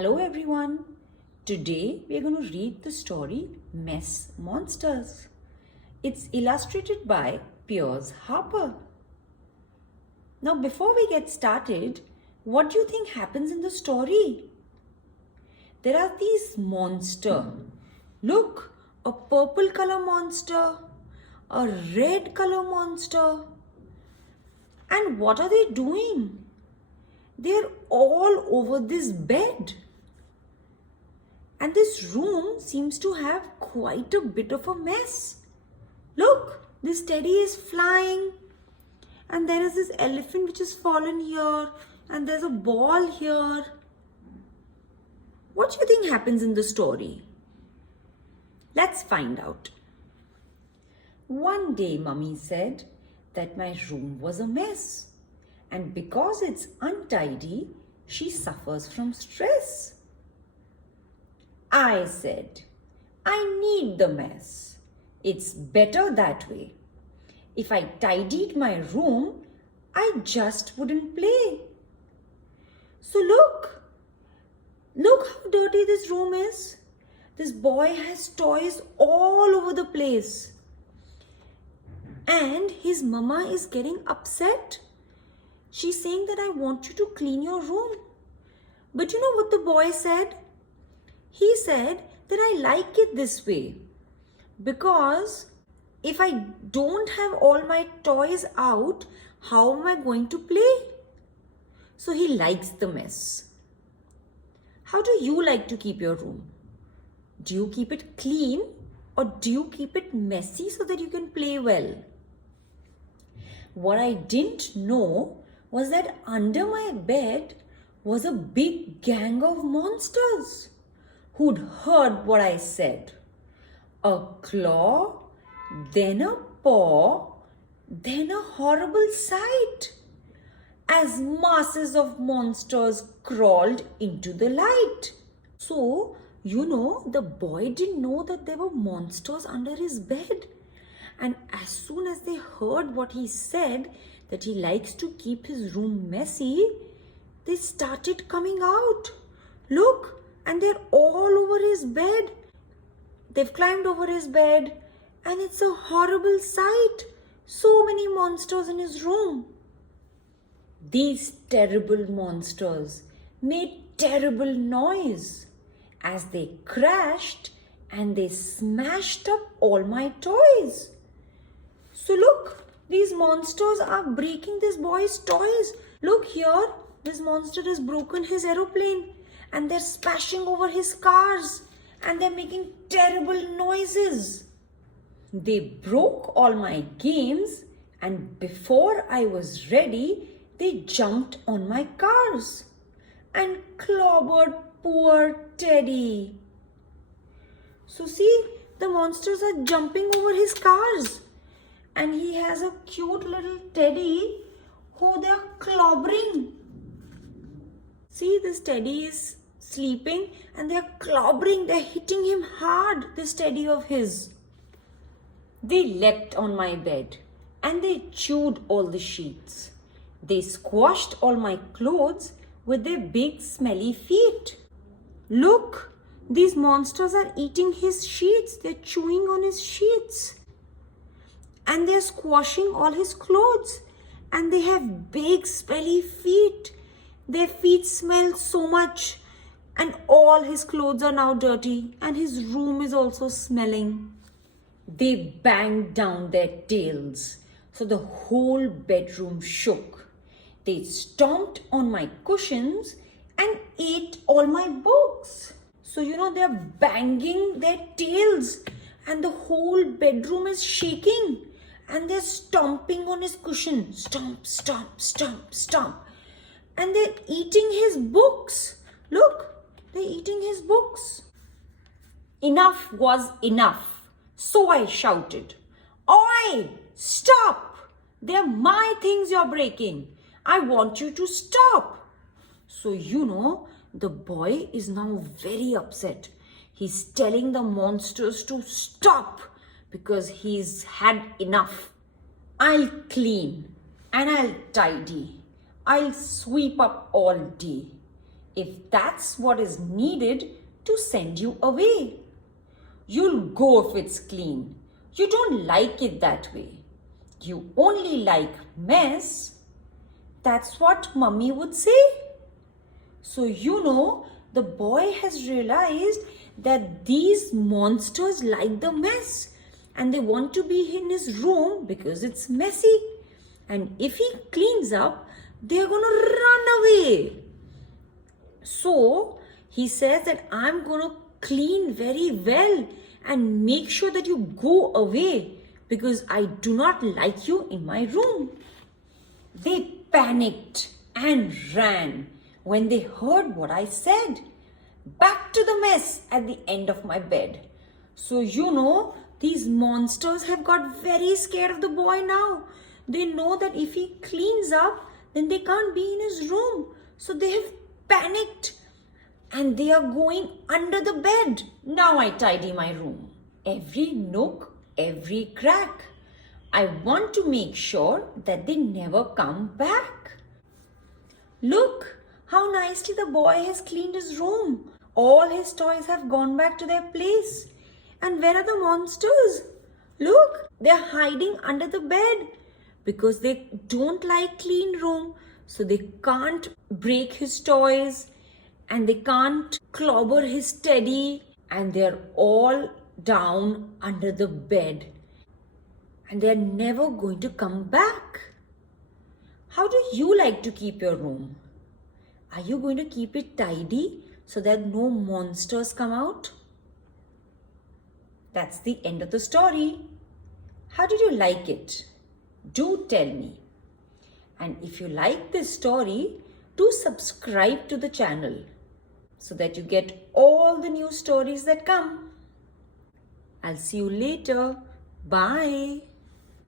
Hello everyone. Today we are going to read the story Mess Monsters. It's illustrated by Piers, Harper. Now before we get started, what do you think happens in the story? There are these monsters. Look, a purple color monster, a red color monster. And what are they doing? They're all over this bed. And this room seems to have quite a bit of a mess. Look, this teddy is flying. And there is this elephant which has fallen here. And there's a ball here. What do you think happens in the story? Let's find out. One day, Mummy said that my room was a mess. And because it's untidy, she suffers from stress. I said, I need the mess. It's better that way. If I tidied my room, I just wouldn't play. So look how dirty this room is. This boy has toys all over the place. And his mama is getting upset. She's saying that I want you to clean your room. But you know what the boy said? He said that I like it this way. Because if I don't have all my toys out, how am I going to play? So he likes the mess. How do you like to keep your room? Do you keep it clean or do you keep it messy so that you can play well? What I didn't know was that under my bed was a big gang of monsters who'd heard what I said. A claw, then a paw, then a horrible sight as masses of monsters crawled into the light. So, the boy didn't know that there were monsters under his bed. And as soon as they heard what he said, that he likes to keep his room messy, they started coming out. Look, and they're all over his bed. They've climbed over his bed and it's a horrible sight. So many monsters in his room. These terrible monsters made terrible noise as they crashed and they smashed up all my toys. So look, these monsters are breaking this boy's toys. Look here, this monster has broken his aeroplane and they're smashing over his cars and they're making terrible noises. They broke all my games and before I was ready, they jumped on my cars and clobbered poor Teddy. So see, the monsters are jumping over his cars. And he has a cute little teddy who they're clobbering. See, this teddy is sleeping and they're clobbering, they're hitting him hard, this teddy of his. They leapt on my bed and they chewed all the sheets. They squashed all my clothes with their big smelly feet. Look, these monsters are eating his sheets, they're chewing on his sheets. And they're squashing all his clothes. And they have big smelly feet. Their feet smell so much. And all his clothes are now dirty. And his room is also smelling. They banged down their tails. So the whole bedroom shook. They stomped on my cushions and ate all my books. So they're banging their tails. And the whole bedroom is shaking. And they're stomping on his cushion. Stomp, stomp, stomp, stomp. And they're eating his books. Look, they're eating his books. Enough was enough. So I shouted, Oi! Stop! They're my things you're breaking. I want you to stop. So the boy is now very upset. He's telling the monsters to stop. Because he's had enough. I'll clean and I'll tidy. I'll sweep up all day. if that's what is needed to send you away. You'll go if it's clean. You don't like it that way. You only like mess. That's what Mummy would say. So the boy has realized that these monsters like the mess and they want to be in his room because it's messy. And if he cleans up, they're going to run away. So he says that I'm going to clean very well and make sure that you go away because I do not like you in my room. They panicked and ran when they heard what I said. Back to the mess at the end of my bed. So these monsters have got very scared of the boy now. They know that if he cleans up, then they can't be in his room. So they have panicked and they are going under the bed. Now I tidy my room. Every nook, every crack. I want to make sure that they never come back. Look how nicely the boy has cleaned his room. All his toys have gone back to their place. And where are the monsters? Look, they're hiding under the bed because they don't like clean room. So they can't break his toys and they can't clobber his teddy. And they're all down under the bed. And they're never going to come back. How do you like to keep your room? Are you going to keep it tidy so that no monsters come out? That's the end of the story. How did you like it? Do tell me. And if you like this story, do subscribe to the channel so that you get all the new stories that come. I'll see you later. Bye.